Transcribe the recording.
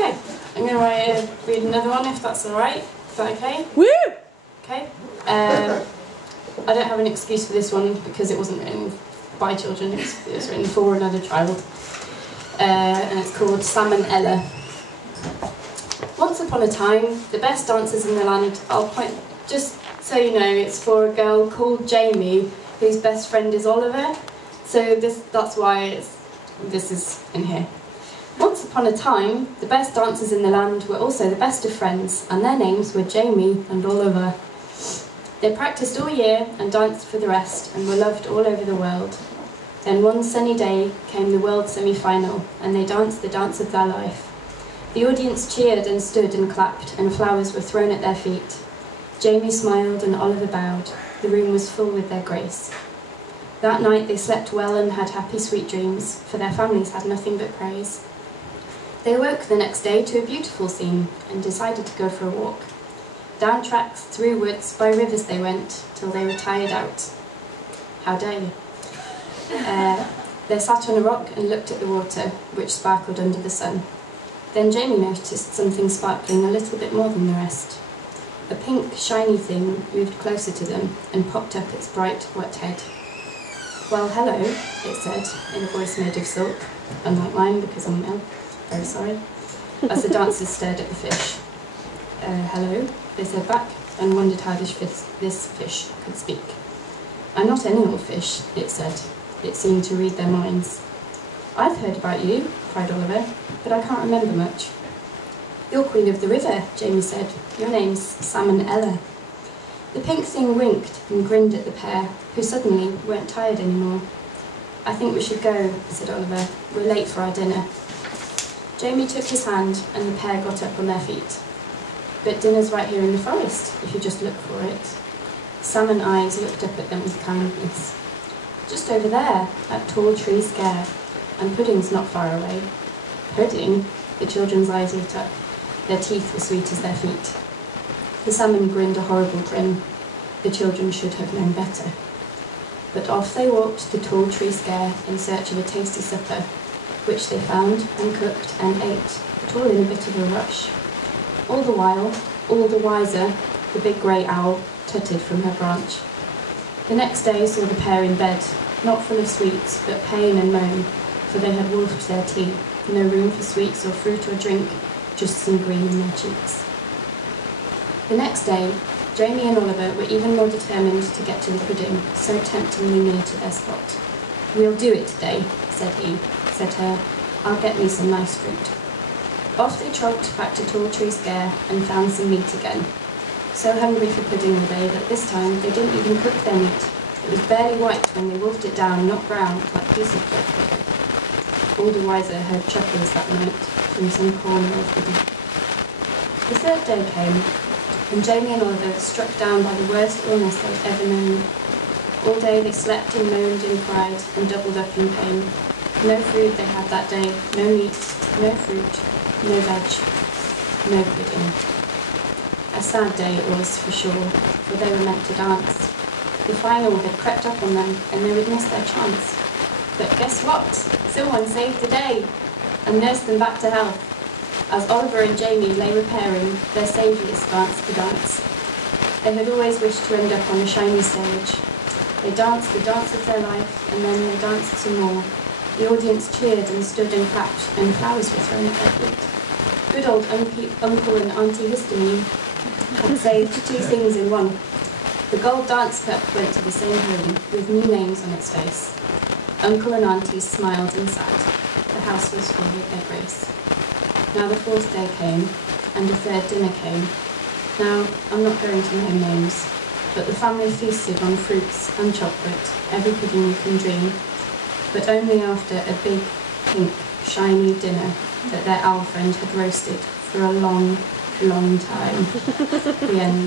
Okay, I'm going to read another one if that's alright. Is that okay? Woo! Okay. I don't have an excuse for this one because it wasn't written by children, it was written for another child. And it's called Salmon Ella. Once upon a time, the best dancers in the land, I'll point, just so you know, it's for a girl called Jamie, whose best friend is Oliver. So that's why this is in here. Once upon a time, the best dancers in the land were also the best of friends, and their names were Jamie and Oliver. They practiced all year and danced for the rest, and were loved all over the world. Then one sunny day came the world semi-final, and they danced the dance of their life. The audience cheered and stood and clapped, and flowers were thrown at their feet. Jamie smiled and Oliver bowed. The room was full with their grace. That night they slept well and had happy sweet dreams, for their families had nothing but praise. They awoke the next day to a beautiful scene, and decided to go for a walk. Down tracks, through woods, by rivers they went, till they were tired out. How dare you? They sat on a rock and looked at the water, which sparkled under the sun. Then Jamie noticed something sparkling a little bit more than the rest. A pink, shiny thing moved closer to them and popped up its bright, wet head. "Well, hello," it said, in a voice made of silk, unlike mine because I'm male. Very sorry. As the dancers stared at the fish. "Hello," they said back, and wondered how this fish could speak. "I'm not any old fish," it said. It seemed to read their minds. "I've heard about you," cried Oliver, "but I can't remember much." "You're Queen of the River," Jamie said. "Your name's Salmon Ella." The pink thing winked and grinned at the pair, who suddenly weren't tired anymore. "I think we should go," said Oliver. "We're late for our dinner." Jamie took his hand, and the pair got up on their feet. "But dinner's right here in the forest, if you just look for it." Salmon eyes looked up at them with kindness. "Just over there, that tall tree scare, and pudding's not far away." "Pudding?" The children's eyes lit up. Their teeth were sweet as their feet. The salmon grinned a horrible grin. The children should have known better. But off they walked to tall tree scare in search of a tasty supper, which they found and cooked and ate, but all in a bit of a rush. All the while, all the wiser, the big grey owl tutted from her branch. The next day saw the pair in bed, not full of sweets, but pain and moan, for they had wolfed their tea, no room for sweets or fruit or drink, just some green in their cheeks. The next day, Jamie and Oliver were even more determined to get to the pudding, so temptingly near to their spot. "We'll do it today," said he. Said her, "I'll get me some nice fruit." Off they trogged back to Tall Tree Scare and found some meat again. So hungry for pudding were they that this time they didn't even cook their meat. It was barely white when they wolfed it down, not brown, like decent folk. All the wiser heard chuckles that night from some corner of the deep. The third day came, and Jamie and Oliver struck down by the worst illness they'd ever known. All day they slept and moaned and cried and doubled up in pain. No food they had that day, no meat, no fruit, no veg, no pudding. A sad day it was, for sure, for they were meant to dance. The final had crept up on them, and they would miss their chance. But guess what? Someone saved the day, and nursed them back to health, as Oliver and Jamie lay repairing their saviour's dance to dance. They had always wished to end up on a shiny stage. They danced the dance of their life, and then they danced some more. The audience cheered and stood and clapped, and flowers were thrown at their feet. Good old Uncle and Auntie Histamine had saved two things in one. The gold dance cup went to the same home, with new names on its face. Uncle and Auntie smiled and sighed. The house was full with their grace. Now the fourth day came, and the third dinner came. Now, I'm not going to name names, but the family feasted on fruits and chocolate, every pudding you can dream, but only after a big, pink, shiny dinner that their owl friend had roasted for a long, long time. The end.